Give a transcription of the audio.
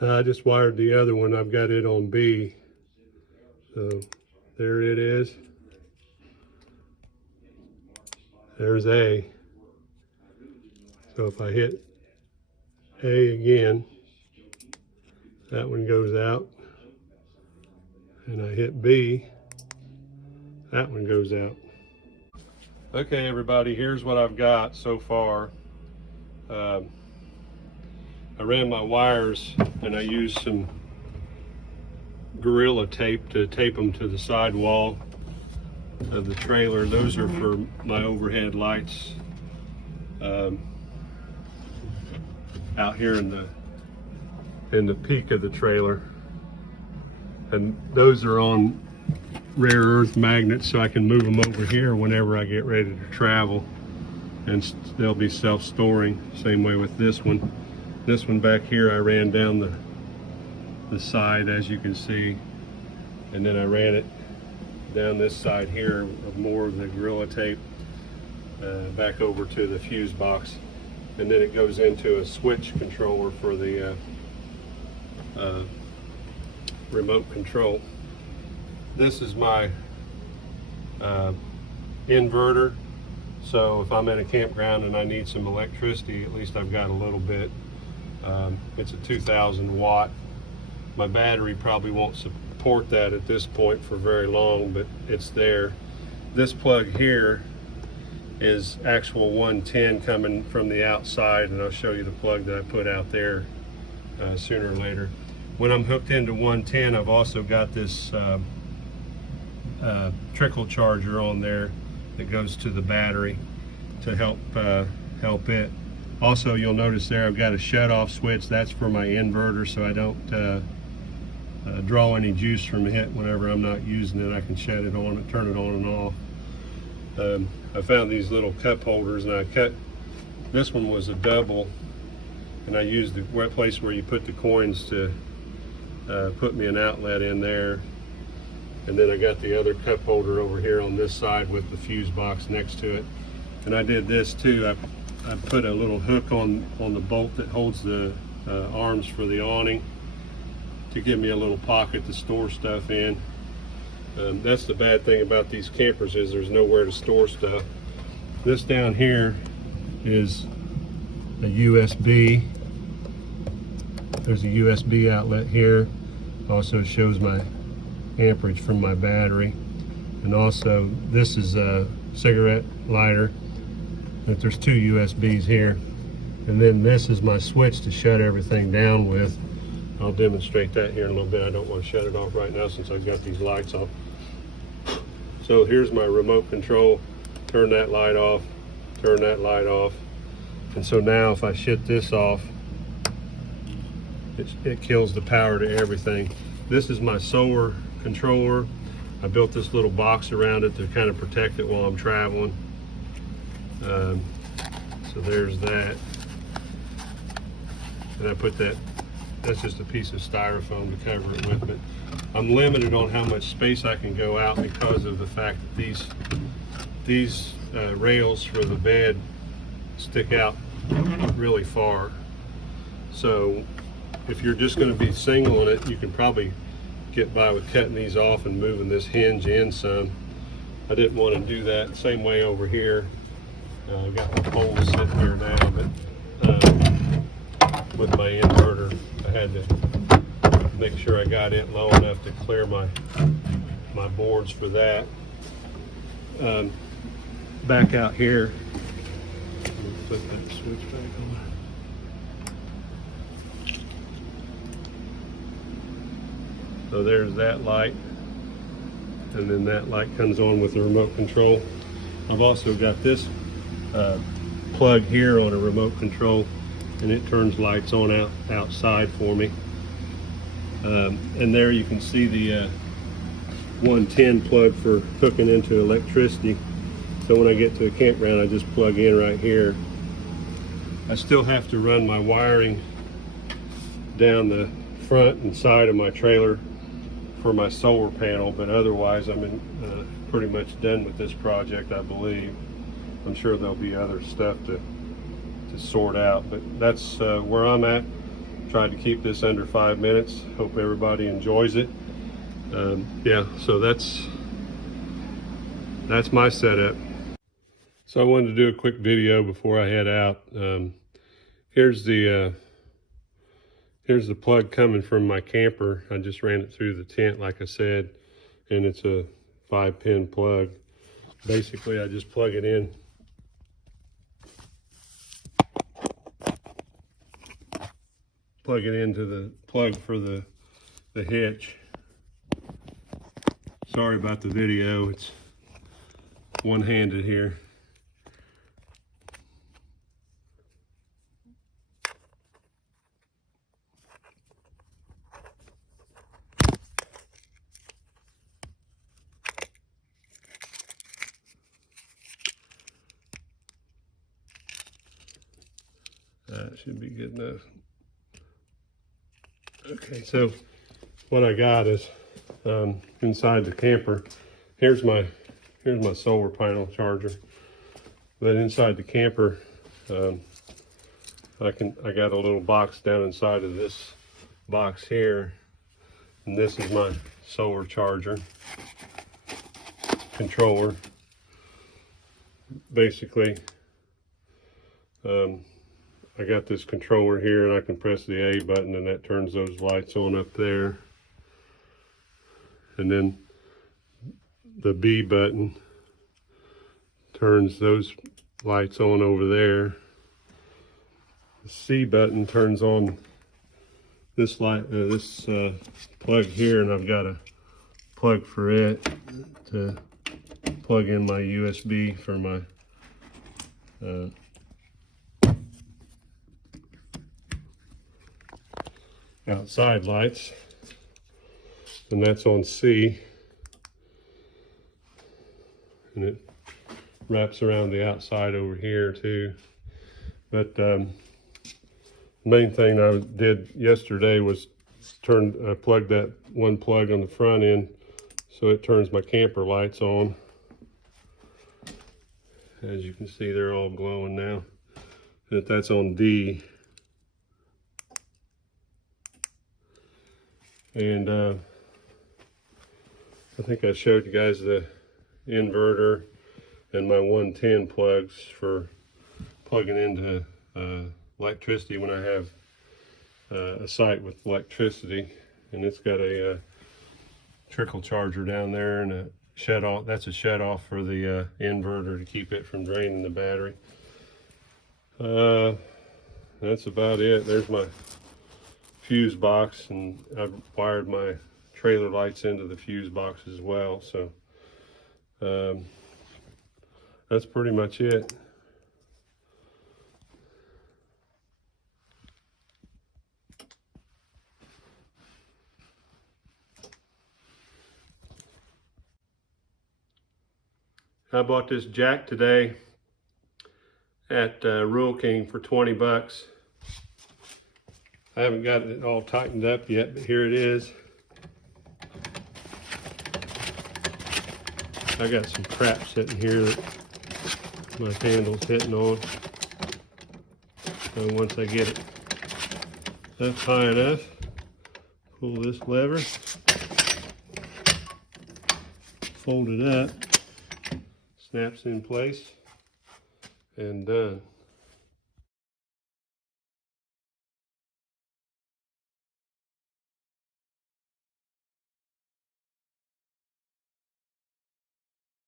I just wired the other one. I've got it on B. So there it is. There's A. So if I hit A again, that one goes out. And I hit B, that one goes out. Okay, everybody, here's what I've got so far. I ran my wires and I used some Gorilla tape to tape them to the side wall of the trailer. Those are for my overhead lights out here in the peak of the trailer. And those are on rare earth magnets, so I can move them over here whenever I get ready to travel, and they'll be self-storing. Same way with this one. This one back here I ran down the side, as you can see, and then I ran it down this side here of more of the Gorilla tape back over to the fuse box, and then it goes into a switch controller for the remote control. This is my inverter, so if I'm in a campground and I need some electricity, at least I've got a little bit. It's a 2,000 watt. My battery probably won't support that at this point for very long, but it's there. This plug here is actual 110 coming from the outside, and I'll show you the plug that I put out there sooner or later. When I'm hooked into 110, I've also got this trickle charger on there that goes to the battery to help it. Also, you'll notice there I've got a shut-off switch. That's for my inverter, so I don't draw any juice from it whenever I'm not using it. I can shut it on and turn it on and off. I found these little cup holders, and I cut. This one was a double, and I used the wet place where you put the coins to put me an outlet in there. And then I got the other cup holder over here on this side with the fuse box next to it. And I did this too. I put a little hook on the bolt that holds the arms for the awning to give me a little pocket to store stuff in. That's the bad thing about these campers, is there's nowhere to store stuff. This down here is a USB. There's a USB outlet here. Also shows my amperage from my battery. And also this is a cigarette lighter. But there's two USBs here. And then this is my switch to shut everything down with. I'll demonstrate that here in a little bit. I don't want to shut it off right now since I've got these lights off. So here's my remote control. Turn that light off, turn that light off. And so now if I shut this off, it kills the power to everything. This is my solar controller. I built this little box around it to kind of protect it while I'm traveling. So there's that. And I put that's just a piece of styrofoam to cover it with. But I'm limited on how much space I can go out because of the fact that these rails for the bed stick out really far. So if you're just going to be singling it, you can probably get by with cutting these off and moving this hinge in some. I didn't want to do that. Same way over here. I've got my poles sitting here now, but with my inverter, I had to make sure I got it low enough to clear my boards for that. Back out here, let me put that switch back on. So there's that light, and then that light comes on with the remote control. I've also got this plug here on a remote control, and it turns lights on outside for me. And there you can see the 110 plug for hooking into electricity. So when I get to a campground, I just plug in right here. I still have to run my wiring down the front and side of my trailer for my solar panel, but otherwise I'm pretty much done with this project, I believe. I'm sure there'll be other stuff to to sort out. But that's where I'm at. Tried to keep this under 5 minutes. Hope everybody enjoys it. Yeah, so that's my setup. So I wanted to do a quick video before I head out. Here's the plug coming from my camper. I just ran it through the tent, like I said, and it's a 5-pin plug. Basically, I just plug it in. Plug it into the plug for the hitch. Sorry about the video, it's one-handed here. That should be good enough. Okay, so what I got is inside the camper. Here's my solar panel charger. But inside the camper, I got a little box down inside of this box here, and this is my solar charger controller. Basically, I got this controller here, and I can press the A button, and that turns those lights on up there. And then the B button turns those lights on over there. The C button turns on this light, plug here, and I've got a plug for it to plug in my USB for my outside lights, and that's on C, and it wraps around the outside over here too. But the main thing I did yesterday was plug that one plug on the front end, so it turns my camper lights on. As you can see, they're all glowing now. That's on D. And I think I showed you guys the inverter and my 110 plugs for plugging into electricity when I have a site with electricity. And it's got a trickle charger down there and a shut off. That's a shut off for the inverter to keep it from draining the battery. That's about it. There's my fuse box, and I've wired my trailer lights into the fuse box as well. So that's pretty much it. I bought this jack today at Rural King for 20 bucks. I haven't got it all tightened up yet, but here it is. I got some crap sitting here that my handle's hitting on. So once I get it up high enough, pull this lever, fold it up, snaps in place, and done.